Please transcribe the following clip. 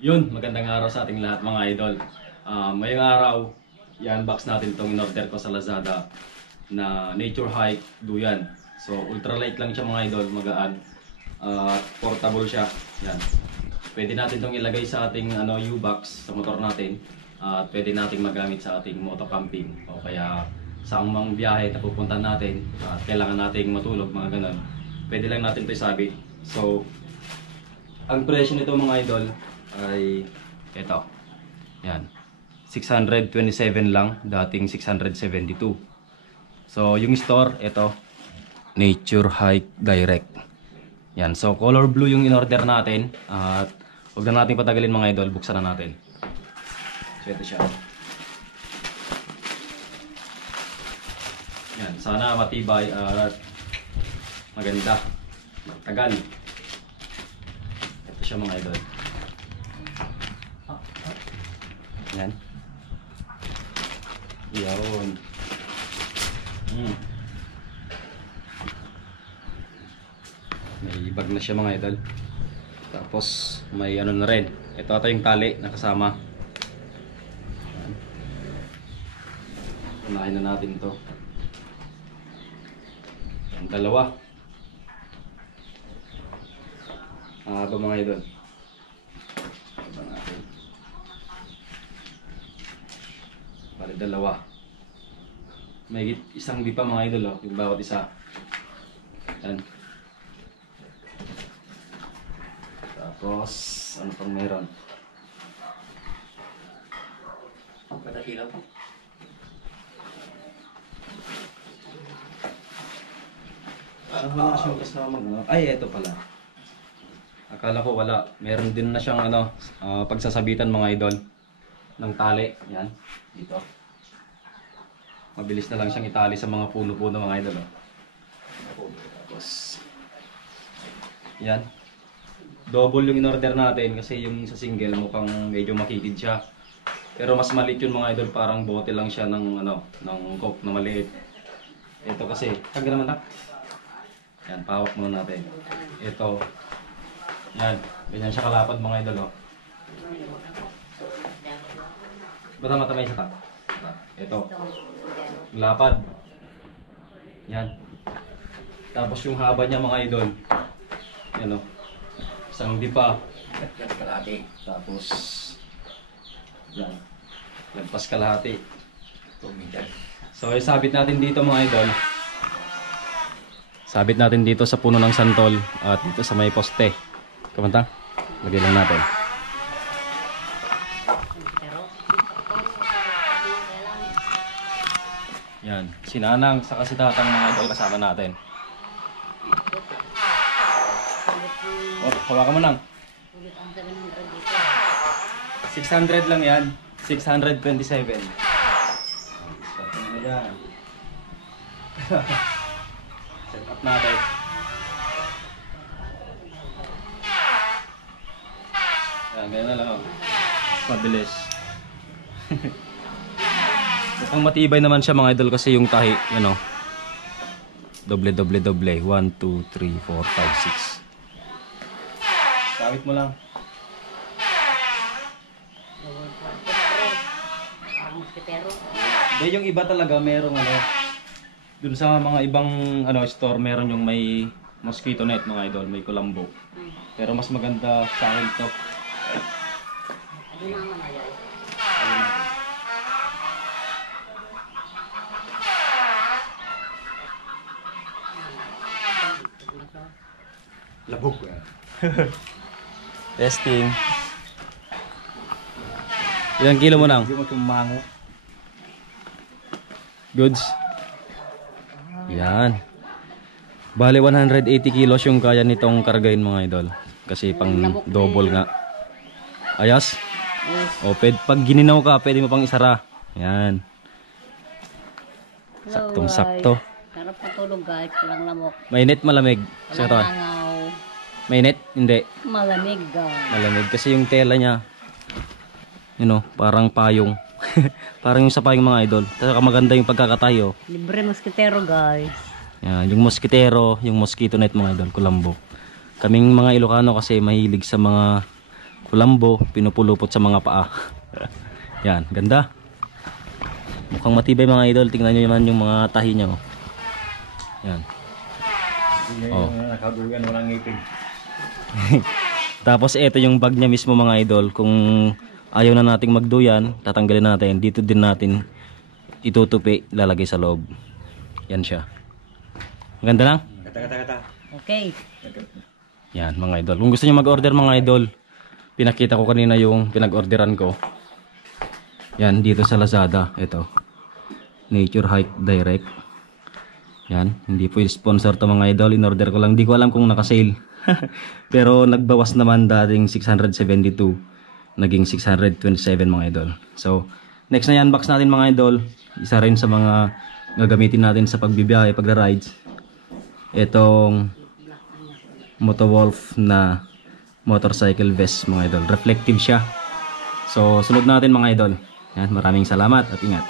Yun, magandang araw sa ating lahat mga idol. Ngayong araw, i-unbox natin itong in-order ko sa Lazada na Nature Hike Duyan. So, ultralight lang siya mga idol, magaan. Portable siya. Yan. Pwede natin itong ilagay sa ating U-box sa motor natin. At pwede nating magamit sa ating moto camping. O kaya sa mang biyahe na pupuntahan natin at kailangan nating matulog, mga ganun. Pwede lang natin ito isabit. So, ang presyo nito mga idol ay ito. Yan. 627 lang, dating 672. So, yung store, ito. Nature Hike Direct. Yan. So, color blue yung in-order natin. At huwag na natin patagalin mga idol, buksan na natin. So, ito siya. Yan. Sana matibay at maganda. Tagal. Ito siya mga idol. Yan. Yun. May bag na siya mga idol. Tapos may ano na rin. Ito ata yung tali na kasama. Yan. Unahin na natin ito. Ang dalawa. Ba mga idol? Aba natin. Bali dalawa. May isang di pa mga idol, yung bawat isa. Yan. Tapos ano pang meron? Patakila po. Wala siyang kasama no? Ay, ito pala. Akala ko wala. Meron din na siyang pagsasabitan mga idol ng tali. Yan. Dito. Mabilis na lang siyang itali sa mga puno-puno mga idol. Tapos yan. Double yung in-order natin kasi yung sa single mukhang medyo makitid siya. Pero mas maliit yun mga idol, parang bote lang siya ng ng coke na maliit. Ito kasi, taga naman tak. Yan, pahawak muna natin. Ito. Yan, ganyan siya kalapad mga idol. Bata matamay sa tak. Ito. Lapad. Yan. Tapos yung haba niya mga idol. Yan o. Isang dipa. Kalahati. Tapos yan. Lagpas kalahati. 2 meter. So isabit natin dito mga idol. Sabit natin dito sa puno ng santol at dito sa may poste. Kamanta? Lagay lang natin. Yan. Sinanang sa kasitatang mga idol kasama natin. Oh, hawakan mo lang. 600 lang yan. 627. Start na yan. Set up natin. Yan, ganyan na lang oh. Mabilis. Mukhang matibay naman siya mga idol kasi yung tahi, ano. Doble. 1, 2, 3, 4, 5, 6. Sabit mo lang. Yung iba talaga merong dun sa mga ibang store meron yung may mosquito net mga idol, may kulambo. Pero mas maganda sa akin to. Labog. Testing. Ilang kilo mo nang? Hindi mo tumango. Goods. Yan. Bale 180 kilos yung kaya nitong kargahin mga idol. Kasi pang double nga. Ayos? O pag gininaw ka, pwede mo pang isara. Yan. Saktong sakto. Sarap patulog guys, walang lamok. Mainit, malamig. Walang langaw. Mainit? Hindi. Malamig guys. Malamig kasi yung tela niya, parang payong. Parang yung sa payong mga idol. Saka maganda yung pagkakatayo. Libre moskitero guys. Yan, yung moskitero, yung mosquito net mga idol, kulambo. Kaming mga Ilocano kasi mahilig sa mga kulambo, pinupulupot sa mga paa. Yan, ganda. Mukhang matibay mga idol. Tingnan nyo naman yung mga tahi niya. Oh. Yan. Oh. Nakaduyan, walang ngipin. Tapos ito yung bag niya mismo mga idol. Kung ayaw na nating magduyan, tatanggalin natin. Dito din natin itutupi, lalagay sa loob. Yan siya. Maganda lang? Kata. Okay. Yan mga idol. Kung gusto niyo mag-order mga idol, pinakita ko kanina yung pinag-orderan ko. Yan, dito sa Lazada. Ito. Nature Hike Direct. Yan. Hindi po yung sponsor to mga idol. In-order ko lang. Hindi ko alam kung naka-sale. Pero nagbawas naman dating 672. Naging 627 mga idol. So, next na yan box natin mga idol. Isa rin sa mga gagamitin natin sa pagbibiyahe, pagra-rides. Itong Motowolf na motorcycle vest mga idol. Reflective siya. So, sunod natin mga idol. Yan, maraming salamat at ingat.